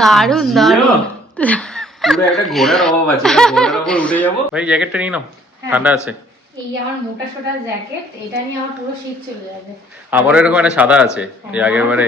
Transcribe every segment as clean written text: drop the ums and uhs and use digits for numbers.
দারুণ দারুণ। পুরো একটা ঘোড়ার অভাব আছে, ঘোড়ার উপর উঠে যাবো। ভাই জ্যাকেটটা নিয়ে নাও, ঠান্ডা আছে। এই আমার মোটা সোটা জ্যাকেট, এটা নিয়ে আমার পুরো শীত চলে যাবে। আমারও এরকম একটা সাদা আছে, এই আগেরবারে।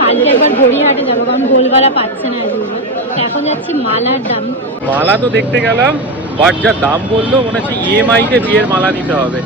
কালকে একবার গড়িয়াহাটে যাবো, কারণ গোলবালা পাচ্ছে না এগুলো। এখন যাচ্ছি মালার দাম। মালা তো দেখতে গেলাম, বাট যা দাম বললো মনে হচ্ছে EMI তে বিয়ের মালা নিতে হবে।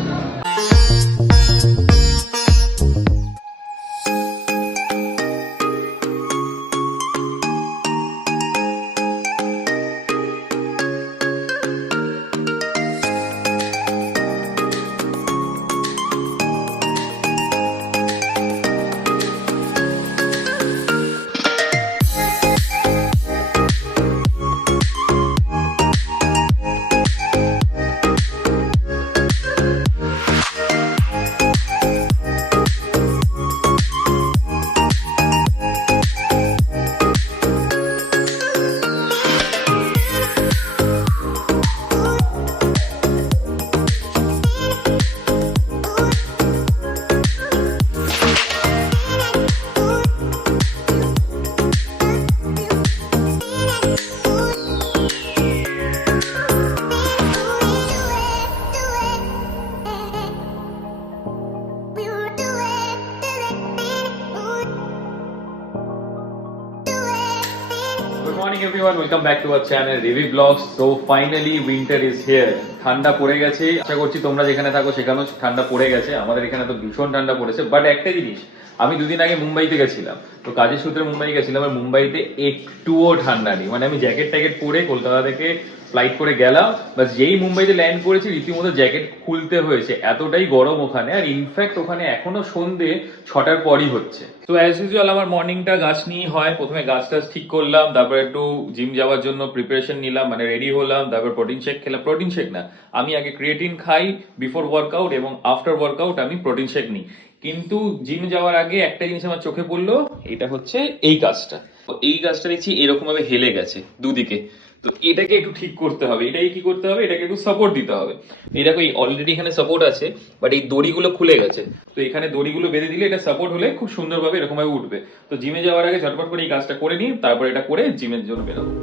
Good morning everyone, welcome back to our channel Review Vlogs. So finally winter is here. ঠান্ডা পড়ে গেছে, আশা করছি তোমরা যেখানে থাকো সেখানেও ঠান্ডা পড়ে গেছে। আমাদের এখানে তো ভীষণ ঠান্ডা পড়েছে। বাট একটা জিনিস, আমি দুদিন আগে মুম্বাইতে গেছিলাম, তো কাজের সূত্রে মুম্বাই গেছিলাম, আর মুম্বাইতে একটুও ঠান্ডা নেই। মানে আমি জ্যাকেট ট্যাকেট পরে কলকাতা থেকে ফ্লাইট করে গেলাম, বাস যেই মুম্বাইতে ল্যান্ড করেছি রীতিমতো জ্যাকেট খুলতে হয়েছে, এতটাই গরম ওখানে। আর ইনফ্যাক্ট ওখানে এখনো সন্ধ্যে 6টার পরই হচ্ছে। তো অ্যাজ ইউজুয়াল আমার মর্নিংটা গাছ নিয়েই হয়। প্রথমে গাছ টাছ ঠিক করলাম, তারপর একটু জিম যাওয়ার জন্য প্রিপারেশন নিলাম, মানে রেডি হলাম, তারপর প্রোটিন শেক খেলাম। প্রোটিন শেক না, আমি আগে ক্রিয়েটিন খাই বিফোর ওয়ার্কআউট, এবং আফটার ওয়ার্কআউট আমি প্রোটিন শেক নিই। কিন্তু জিম যাওয়ার আগে একটা জিনিস আমার চোখে পড়লো, এটা হচ্ছে এই গাছটা। এই গাছটা দেখছি এরকম ভাবে হেলে গেছে দুদিকে, তো এটাকে একটু ঠিক করতে হবে। এটাকে কি করতে হবে, এটাকে একটু সাপোর্ট দিতে হবে। এই দেখো, এই অলরেডি এখানে সাপোর্ট আছে, বাট এই দড়িগুলো খুলে গেছে, তো এখানে দড়িগুলো বেঁধে দিলে এটা সাপোর্ট হলে খুব সুন্দরভাবে এরকম ভাবে উঠবে। তো জিমে যাওয়ার আগে ঝটপট করে এই কাজটা করে নিই, তারপর এটা করে জিমের জন্য বেরোবো।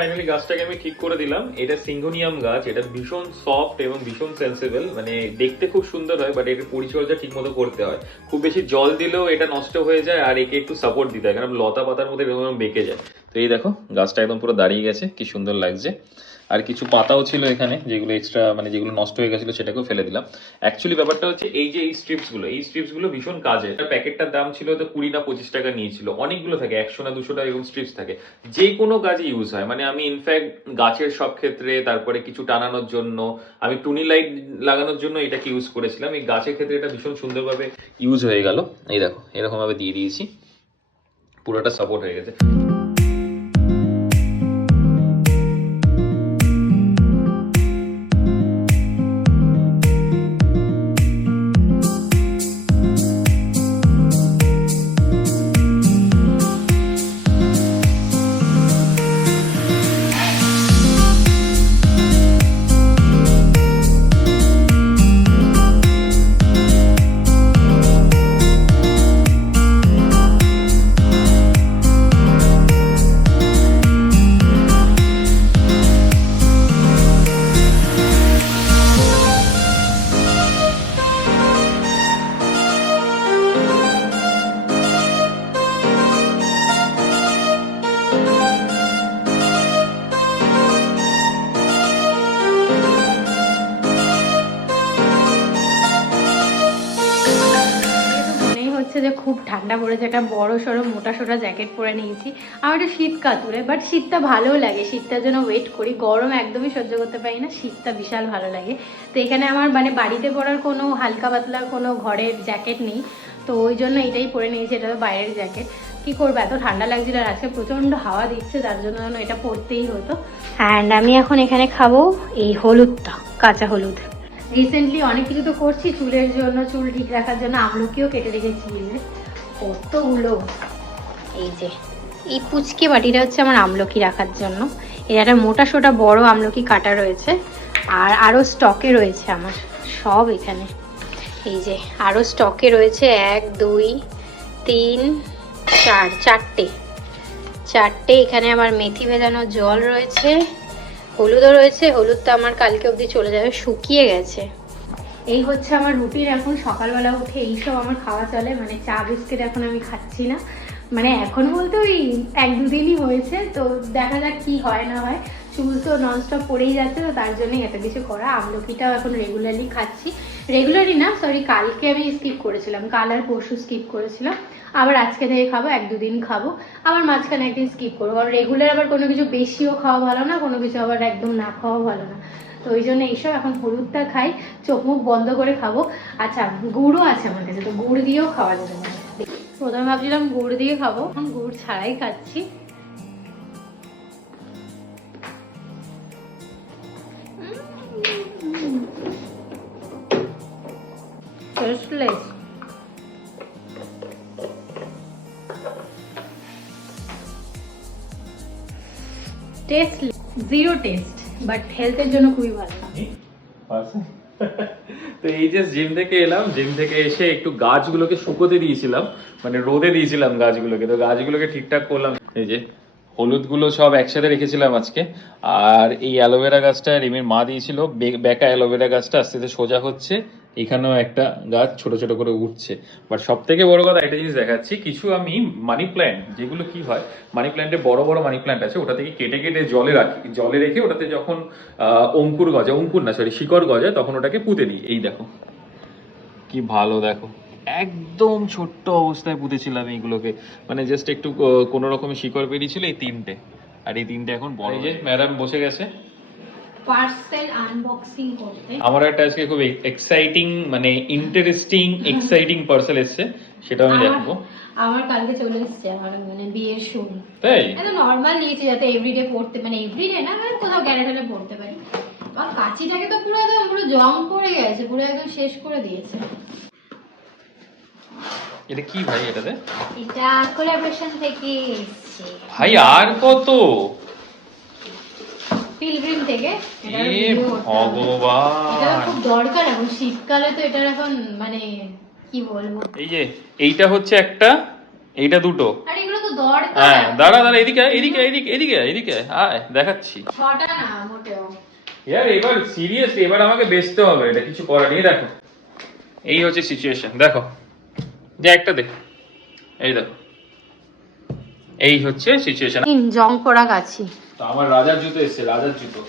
ফাইনালি গাছটাকে আমি ঠিক করে দিলাম। এটা সিঙ্গোনিয়াম গাছ, এটা ভীষণ সফট এবং ভীষণ সেন্সিবল, মানে দেখতে খুব সুন্দর হয়, বাট এর পরিচর্যা ঠিক মতো করতে হয়। খুব বেশি জল দিলেও এটা নষ্ট হয়ে যায়, আর একে একটু সাপোর্ট দিতে হয়, কারণ লতা পাতার মধ্যে এরকম বেঁকে যায়। তো এই দেখো গাছটা একদম পুরো দাঁড়িয়ে গেছে, কি সুন্দর লাগছে। আর কিছু পাতাও ছিল এখানে, যেগুলো এক্সট্রা মানে যেগুলো নষ্ট হয়ে গেছিল সেটাকেও ফেলে দিলাম। অ্যাকচুয়ালি ব্যাপারটা হচ্ছে এই যে এই স্ট্রিপসগুলো ভীষণ কাজে। প্যাকেটটার দাম ছিল তো 20 না 25 টাকা নিয়েছিল। অনেকগুলো থাকে, 100 না 200 টাকা এরকম স্ট্রিপস থাকে, যে কোনো কাজে ইউজ হয়। মানে আমি ইনফ্যাক্ট গাছের সব ক্ষেত্রে, তারপরে কিছু টানানোর জন্য, আমি টুনি লাইট লাগানোর জন্য এটাকে ইউজ করেছিলাম। এই গাছের ক্ষেত্রে এটা ভীষণ সুন্দরভাবে ইউজ হয়ে গেল। এই দেখো এরকম ভাবে দিয়ে দিয়েছি, পুরোটা সাপোর্ট হয়ে গেছে। যে খুব ঠান্ডা পড়েছে, একটা বড় সড়ো মোটা সোটা জ্যাকেট পরে নিয়েছি। আমার একটু শীত কাতুরে, বাট শীতটা ভালো লাগে, শীতটার জন্য ওয়েট করি। গরম একদমই সহ্য করতে পারি না, শীতটা বিশাল ভালো লাগে। তো এখানে আমার মানে বাড়িতে পরার কোনো হালকা পাতলা কোনো ঘরের জ্যাকেট নেই, তো ওই জন্য এটাই পরে নিয়েছি। এটা তো বাইরের জ্যাকেট, কি করবো, এত ঠান্ডা লাগছিল, আর আজকে প্রচণ্ড হাওয়া দিচ্ছে, তার জন্য এটা পরতেই হতো। অ্যান্ড আমি এখন এখানে খাবো এই হলুদটা, কাঁচা হলুদ। রিসেন্টলি অনেক কিছু তো করছি চুলের জন্য, চুল ঠিক রাখার জন্য আমলকিও কেটে রেখেছি কতগুলো। এই যে এই পুচকে বাটিটা হচ্ছে আমার আমলকি রাখার জন্য। এর একটা মোটা সোটা বড় আমলকি কাটা রয়েছে, আর আরও স্টকে রয়েছে আমার সব এখানে। এই যে আরও স্টকে রয়েছে 1 2 3 4 চারটে। এখানে আমার মেথি ভেজানো জল রয়েছে, হলুদও রয়েছে। হলুদটা আমার কালকে অবধি চলে যাবে, শুকিয়ে গেছে। এই হচ্ছে আমার রুটিন। এখন সকালবেলা উঠে এইসব আমার খাওয়া চলে, মানে চা বিস্কিট এখন আমি খাচ্ছি না, মানে এখন বলতে ওই 1 2 দিনই হয়েছে, তো দেখা যাক কি হয় না হয়। চুল তো ননস্টপ পড়েই যাচ্ছে, তো তার জন্যই এত কিছু করা। আমলকিটাও এখন রেগুলারলি খাচ্ছি, রেগুলারলি না সরি, কালকে আমি স্কিপ করেছিলাম, কাল আর পরশু স্কিপ করেছিলাম, আবার আজকে থেকে খাবো, 1 2 দিন খাবো, আবার মাঝখানে একদিন স্কিপ করবো। কারণ রেগুলার আবার কোনো কিছু বেশিও খাওয়া ভালো না, কোনো কিছু আবার একদম না খাওয়া ভালো না, তো ওই জন্য এইসব এখন হলুদটা খাই, চোখ মুখ বন্ধ করে খাবো। আচ্ছা গুড়ও আছে আমার কাছে, তো গুড় দিয়েও খাওয়া যেতে পারে। প্রথমে ভাবছিলাম গুড় দিয়ে খাবো, এখন গুড় ছাড়াই খাচ্ছি। টেস্টলেস, জিরো টেস্ট, বাট হেলথের জন্য খুবই ভালো। তো এই যে জিম থেকে এলাম, জিম থেকে এসে একটু গাছগুলোকে শুকোতে দিয়েছিলাম, মানে রোদে দিয়েছিলাম গাছগুলোকে, তো গাছগুলোকে ঠিকঠাক করলাম। এই যে হলুদগুলো সব একসাথে রেখেছিলাম আজকে, আর এই অ্যালোভেরা গাছটা রিমির মা দিয়েছিল, বেকা অ্যালোভেরা গাছটা আস্তে আস্তে সোজা হচ্ছে, এখানেও একটা গাছ ছোট ছোট করে উঠছে। বাট সব থেকে বড় কথা একটা জিনিস দেখাচ্ছি, কিছু আমি মানি প্ল্যান্ট, যেগুলো কি হয় মানি প্ল্যান্টে বড় বড় মানি প্ল্যান্ট আছে, ওটা থেকে কেটে কেটে জলে রেখে ওটাতে যখন অঙ্কুর গজায়, অঙ্কুর না সরি শিকড় গজায়, তখন ওটাকে পুঁতে দিই। এই দেখো কি ভালো, দেখো একদম ছোট্ট অবস্থায় পুঁতেছিলাম এইগুলোকে, মানে জাস্ট একটু কোনো রকমের শিকড় বেরিয়েছিল এই 3টে, আর এই 3টে এখন বড়। এই যে ম্যাডাম বসে গেছে পার্সেল আনবক্সিং করতে। আমার একটা আজকে খুব এক্সাইটিং, মানে ইন্টারেস্টিং এক্সাইটিং পার্সেল এসেছে, সেটা আমি দেখবো। আমার কালকে চলে এসেছে আমার মানে বিয়ের শুন, তাই এটা নরমাল নিয়েছি যাতে এভরিডে পড়তে, মানে এভরিডে না মানে কোথাও গেলে টেলে পড়তে পারি। আর কাঁচিটাকে তো পুরো একদম পুরো জং পড়ে গেছে, পুরো একদম শেষ করে দিয়েছে। এটা কি ভাই? এটাতে এটা কোলাবোরেশন থেকে এসেছে ভাই। আর কত? পিলগ্রিম থেকে। ভগবান, এটা খুব দরকার এখন শীতকালে, তো এটা এখন মানে কি বলবো। এই যে এইটা হচ্ছে একটা, এইটা দুটো, আর এগুলো তো দরকার। হ্যাঁ দাঁড়া দাঁড়া, এদিকে এদিকে এদিকে এদিকে এদিকে আয়, দেখাচ্ছি। ছটা না মোটেও। ইয়ার এবার সিরিয়াসলি এবার আমাকে বেচতে হবে, এটা কিছু করার নেই। দেখো এই হচ্ছে সিচুয়েশন, দেখো যে একটা দেখ, এই দেখো এই হচ্ছে সিচুয়েশন। জং পড়া গাছি। তো আমার রাজার জুতো এসেছে, রাজার জুতো,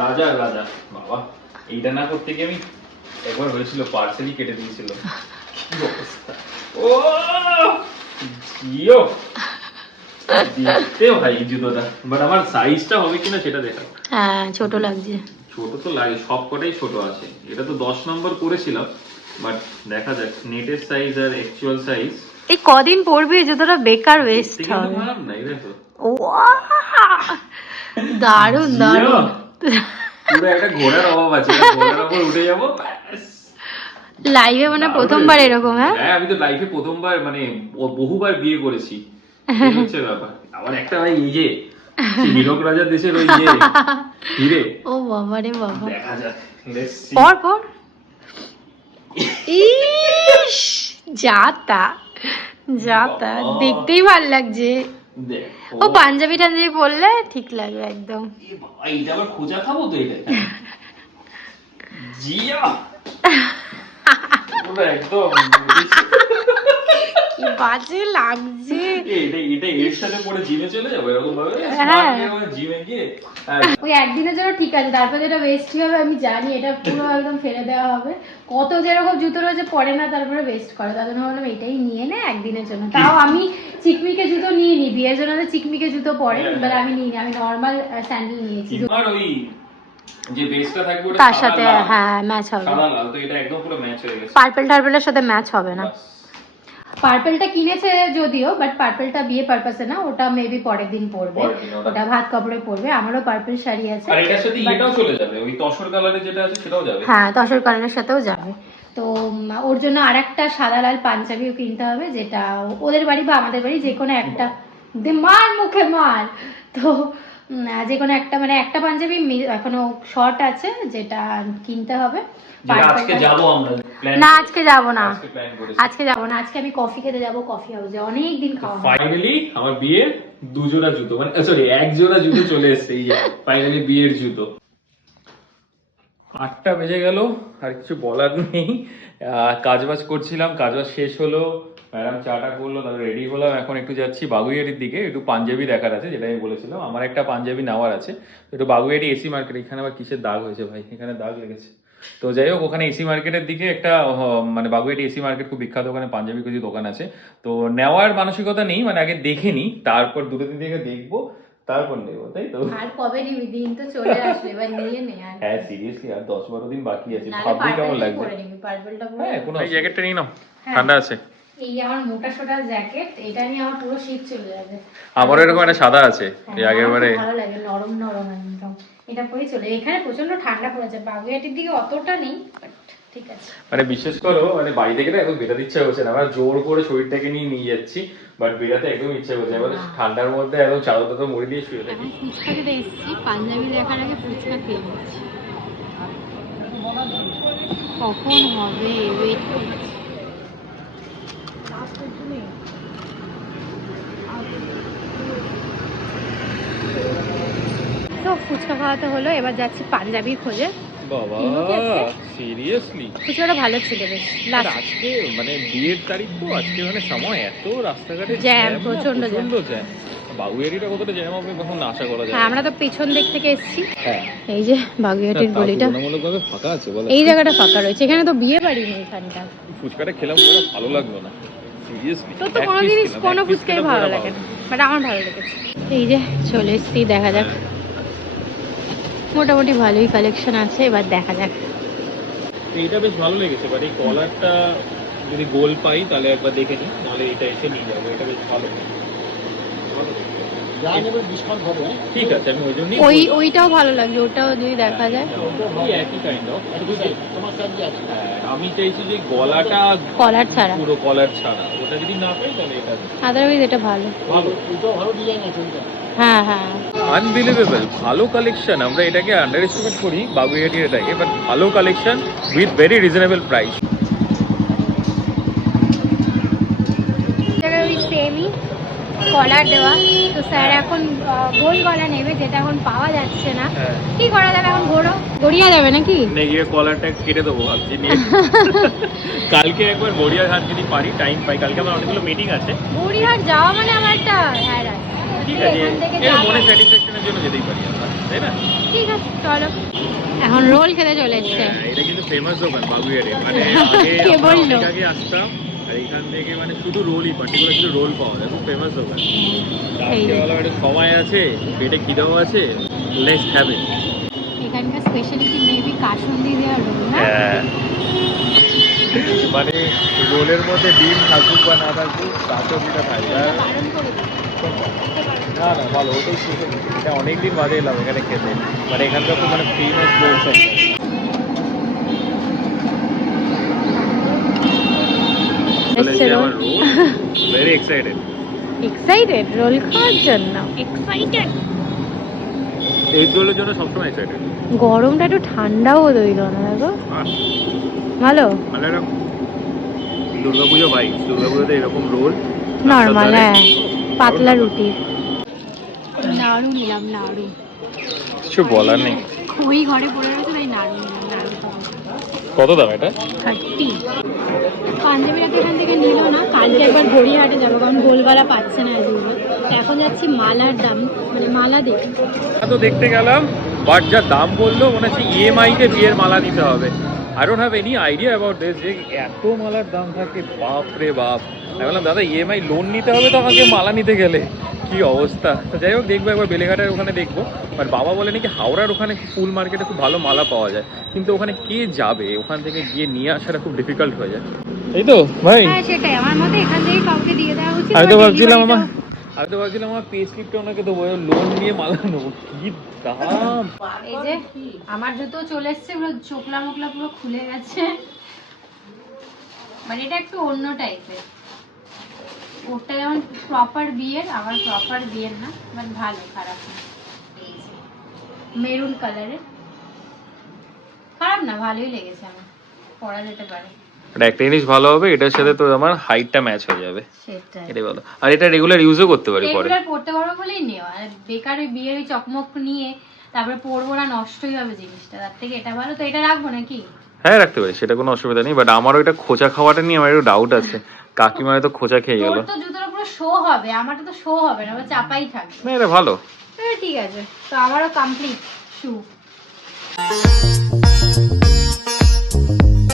রাজা রাজা বাবা। এইটা না করতে গিয়ে আমি একবার হয়েছিল পার্সেলই কেটে দিয়েছিল, কি অবস্থা। ও জিও দেখতে ভাই এই জুতোটা, বাট আমার সাইজটা হবে কিনা সেটা দেখা। হ্যাঁ ছোট লাগছে। ছোট তো লাগে, সব কটাই ছোট আছে। এটা তো 10 নম্বর করেছিলাম, বাট দেখা যাক নেটের সাইজ আর অ্যাকচুয়াল সাইজ। এই কদিন পরবি জুতোটা, বেকার ওয়েস্ট হবে। খারাপ নাই দেখো, দারুন দারুন। পুরো একটা ঘোড়ার অভাব আছে, ঘোড়ার উপর উঠে যাবো ব্যাস। লাইভে মানে প্রথমবার এরকম? হ্যাঁ আমি তো লাইফে প্রথমবার, মানে বহুবার বিয়ে করেছি, এই হচ্ছে ব্যাপার। আবার একটা ভাই এই যে হীরক রাজার দেশের ওই যে হিরে, ও বাবা রে বাবা, দেখা যাক। পর পর। ইস যাতা যাতা, দেখতেই ভাল লাগছে। ও পাঞ্জাবি টাঞ্জাবি পরলে ঠিক লাগবে একদম। এইটা আবার খোঁজা খাবো তো এটা জিয়া পুরো একদম কি বাজে লাগছে। এটা এর সাথে পরে জিমে চলে যাবো এরকম ভাবে, জিমে গিয়ে ওই একদিনের জন্য ঠিক আছে, তারপর যেটা ওয়েস্ট হবে আমি জানি, এটা পুরো একদম ফেলে দেওয়া হবে। কত যেরকম জুতো রয়েছে পরে না, তারপরে ওয়েস্ট করে, তার জন্য ভাবলাম এটাই নিয়ে নে একদিনের জন্য। তাও আমি চিকমিকে জুতো নিয়ে নি, বিয়ের জন্য তো চিকমিকে জুতো পরে, এবার আমি নিই, আমি নর্মাল স্যান্ডেল নিয়েছি। আর ওই যে বেসটা থাকবে ওটা তার সাথে হ্যাঁ ম্যাচ হবে, সাদা লাল, তো এটা একদম পুরো ম্যাচ হয়ে গেছে। পার্পল টার্পলের সাথে ম্যাচ হবে না। পার্পলটা কিনেছে যদিও, বাট পার্পলটা বিয়ে পারপাসে না, ওটা মেবি পরের দিন পরবে, ওটা ভাত কাপড়ে পরবে। আমারও পার্পল শাড়ি আছে, আর এটার সাথে এটাও চলে যাবে, ওই তসর কালারের যেটা আছে সেটাও যাবে। হ্যাঁ তসর কালারের সাথেও যাবে। তো ওর জন্য আরেকটা সাদা লাল পাঞ্জাবিও কিনতে হবে, যেটা ওদের বাড়ি বা আমাদের বাড়ি যে কোনো একটা, মার মুখে মার। তো যে কোনো একটা, মানে একটা পাঞ্জাবি এখনো শর্ট আছে যেটা কিনতে হবে। আজকে যাবো আমরা, না আজকে যাব না, আজকে যাব না, আজকে আমি কফি খেতে যাব কফি হাউসে, অনেক দিন খাওয়া হয়নি। ফাইনালি আমার বিয়ের 2 জোড়া জুতো, মানে সরি 1 জোড়া জুতো চলে এসেছে। এই ফাইনালি বিয়ের জুতো। 8টা বেজে গেল, আর কিছু বলার নেই। কাজবাজ করছিলাম, কাজবাজ শেষ হলো, ম্যাডাম চাটা করলো, তারপর রেডি হলাম। এখন একটু যাচ্ছি বাগুইয়াটির দিকে, একটু পাঞ্জাবি দেখার আছে, যেটা আমি বলেছিলাম আমার একটা পাঞ্জাবি নেওয়ার আছে। একটু বাগুইয়াটি এসি মার্কেট, এখানে আবার কিসের দাগ হয়েছে ভাই, এখানে দাগ লেগেছে। তো যাই হোক, ওখানে এসি মার্কেটের দিকে একটা মানে বাগুইয়াটি এসি মার্কেট খুব বিখ্যাত, ওখানে পাঞ্জাবি কিছু দোকান আছে। তো নেওয়ার মানসিকতা নেই, মানে আগে দেখে নিই, তারপর 2-3 দিকে দেখবো, তারপর নেবো, তাই তো। আর কবে নিবি, দিন তো চলে আসবে, এবার নিয়ে নে। আর হ্যাঁ সিরিয়াসলি আর 10-12 দিন বাকি আছে, ভাববি কেমন লাগবে। হ্যাঁ কোনো জ্যাকেটটা নিয়ে নাও, ঠান্ডা আছে। এই আমার মোটা সোটা জ্যাকেট, এটা নিয়ে আমার পুরো শীত চলে যাবে। আমারও এরকম একটা সাদা আছে, এই আগেরবারে ভালো লাগে, নরম নরম একদম, এটা পরে চলে। এখানে প্রচন্ড ঠান্ডা পড়েছে, বাগুইয়াটির দিকে অতটা নেই, ঠিক আছে। মানে বিশ্বাস করো, মানে বাড়ি থেকে না একদম বেরোতে ইচ্ছা করছে না, আমরা জোর করে শরীরটাকে নিয়ে যাচ্ছি, বাট বেরাতে একদম ইচ্ছা করছে। এবার ঠান্ডার মধ্যে একদম চাদর টাদর মুড়ি দিয়ে শুয়ে থাকি। ফুচকা খেতে এসেছি, পাঞ্জাবি দেখার আগে ফুচকা খেয়ে নিচ্ছি, কখন হবে ওয়েট করছি। তো ফুচকা খাওয়াতে হলো, এবার যাচ্ছি পাঞ্জাবি খোঁজে। বাবা সিরিয়াসলি ফুচকাটা ভালো ছিল বেশ। আজকে মানে বিয়ের তারিখ তো, আজকে মানে সময় এত রাস্তাঘাটে জ্যাম, প্রচন্ড জ্যাম। বাগুইয়াটিটা কতটা জ্যাম হবে কখন আশা করা যায়। হ্যাঁ আমরা তো পেছন দিক থেকে এসেছি। হ্যাঁ এই যে বাগুইয়াটির গলিটা, তুলনামূলকভাবে ফাঁকা আছে বলো, এই জায়গাটা ফাঁকা রয়েছে, এখানে তো বিয়ে বাড়ি নেই এখানটা। ফুচকাটা খেলাম পুরো ভালো লাগলো না সিরিয়াসলি। তো কোনো জিনিস কোনো ফুচকাই ভালো লাগে না, বাট আমার ভালো লেগেছে। এই যে চলে এসেছি, দেখা যাক, মোটামুটি ভালোই কালেকশন আছে, এবার দেখা যাক। এইটা বেশ ভালো লেগেছে, বাট এই কলারটা যদি গোল পাই তাহলে একবার দেখে নিই, নাহলে এটা এসে নিয়ে যাবো, এটা বেশ ভালো। ঠিক আছে আমি ওই জন্যই ওইটাও ভালো লাগছে, ওটাও যদি দেখা যায়। একই কাইন্ড অফ, আমি চাইছি যে গলাটা কলার ছাড়া, পুরো কলার ছাড়া, ওটা যদি না পাই তাহলে এটা আদারওয়াইজ এটা ভালো। ভালো, হ্যাঁ হ্যাঁ আনবিলিভেবল ভালো কালেকশন। আমরা এটাকে আন্ডার এস্টিমেট করি বাগুইয়াটির এটাকে, বাট ভালো collection with very reasonable price. ওই সেমই কলার দেওয়া, তো স্যার এখন গোল গলা নেবে, যেটা এখন পাওয়া যাচ্ছে না। কি করা যাবে এখন, গড়িয়া যাবে নাকি? গিয়ে কলারটা কেটে দেবো ভাবছি নিয়ে। কালকে একবার গড়িয়াহাট যদি পারি, টাইম পাই, কালকে আমার অনেকগুলো মিটিং আছে। গড়িয়াহাট যাওয়া মানে আমার একটা হ্যাঁ ঠিক আছে, মনে স্যাটিসফ্যাকশনের জন্য যেতেই পারি আমরা, তাই না? ঠিক আছে চলো, এখন রোল খেতে চলে এসছে। এটা কিন্তু ফেমাস দোকান বাগুইয়াটির, মানে কে বললো? আগে আসতাম আর এখান থেকে মানে শুধু রোলই, পার্টিকুলার শুধু রোল পাওয়া যায়, খুব ফেমাস দোকান। একটা সময় আছে, পেটে খিদেও আছে, লেটস হ্যাভ ইট। এখানকার স্পেশালিটি মেবি কাসুন্দি দেওয়া রোল, না? মানে রোলের মধ্যে ডিম থাকুক বা না থাকুক, কাসুন্দিটা থাকে। না না ভালো, ওটাই স্পেশাল। এটা অনেকদিন বাদে এলাম এখানে খেতে, মানে এখানকার তো মানে famous roll centre. Very excited roll খাওয়ার জন্য, এক্সাইটেড। এগ রোলের জন্য সবসময় এক্সাইটেড। গরমটা একটু ঠান্ডাও হইল না, দেখো ভালো। মানে দুর্গাপুজো ভাই, দুর্গাপুজোতে এরকম রোল নর্মাল, হ্যাঁ পাতলা রুটি। নাড়ু নিলাম, নাড়ু কিছু বলার নেই, ওই ঘরে পড়ে রয়েছে, তাই নাড়ু নিলাম। নাড়ু কত দাম এটা? 30। পাঞ্জাবিটাকে এখান থেকে নিল না, কালকে একবার গড়িয়াহাটে যাবো, কারণ গোলগালা পাচ্ছে না এগুলো। এখন যাচ্ছি মালার দাম, মানে মালা দেখি। তো দেখতে গেলাম, বাট যা দাম বললো মনে হচ্ছে ইএমআই তে বিয়ের মালা নিতে হবে। I don't have any idea about this যে এত মালার দাম থাকে, বাপ রে বাপ। আমি বললাম দাদা ইএমআই লোন নিতে হবে তো আমাকে মালা নিতে গেলে, কি অবস্থা। তো যাই হোক দেখবো একবার বেলেঘাটের ওখানে দেখবো। বাট বাবা বলে নাকি হাওড়ার ওখানে ফুল মার্কেটে খুব ভালো মালা পাওয়া যায়, কিন্তু ওখানে কে যাবে, ওখান থেকে গিয়ে নিয়ে আসাটা খুব ডিফিকাল্ট হয়ে যায়। এই তো ভাই, হ্যাঁ সেটাই আমার মতে এখান থেকে কাউকে দিয়ে দেওয়া উচিত। আমি তো ভাবছিলাম আমার পে স্লিপটা ওনাকে দেবো, লোন নিয়ে মালা নেবো, কি দাম। এই যে আমার জুতো চলে এসছে, পুরো চোখলা মোকলা পুরো খুলে গেছে, মানে এটা একটু অন্য টাইপের। ওটা যেমন প্রপার বিয়ের, আবার প্রপার বিয়ের না, বাট ভালো, খারাপ না। এই যে মেরুন কালারের, খারাপ না, ভালোই লেগেছে আমার, পরা যেতে পারে। এটা একটা জিনিস ভালো হবে, এটার সাথে তো আমার হাইটটা ম্যাচ হয়ে যাবে, সেটাই। এটাই ভালো। আর এটা রেগুলার ইউজও করতে পারি পরে, রেগুলার পড়তে পারবো বলেই নেওয়া। আর বেকার ওই বিয়ের ওই চকমক নিয়ে তারপরে পরবো না, নষ্টই হবে জিনিসটা, তার থেকে এটা ভালো। তো এটা রাখবো নাকি? হ্যাঁ রাখতে পারি, সেটা কোনো অসুবিধা নেই। বাট আমার ওইটা খোঁচা খাওয়াটা নিয়ে আমার একটু ডাউট আছে, কাকিমা তো খোঁচা খেয়ে গেল। তোর তো জুতোটা পুরো শো হবে, আমারটা তো শো হবে না, আমার চাপাই থাকবে। না এটা ভালো। ঠিক আছে, তো আমারও কমপ্লিট শু।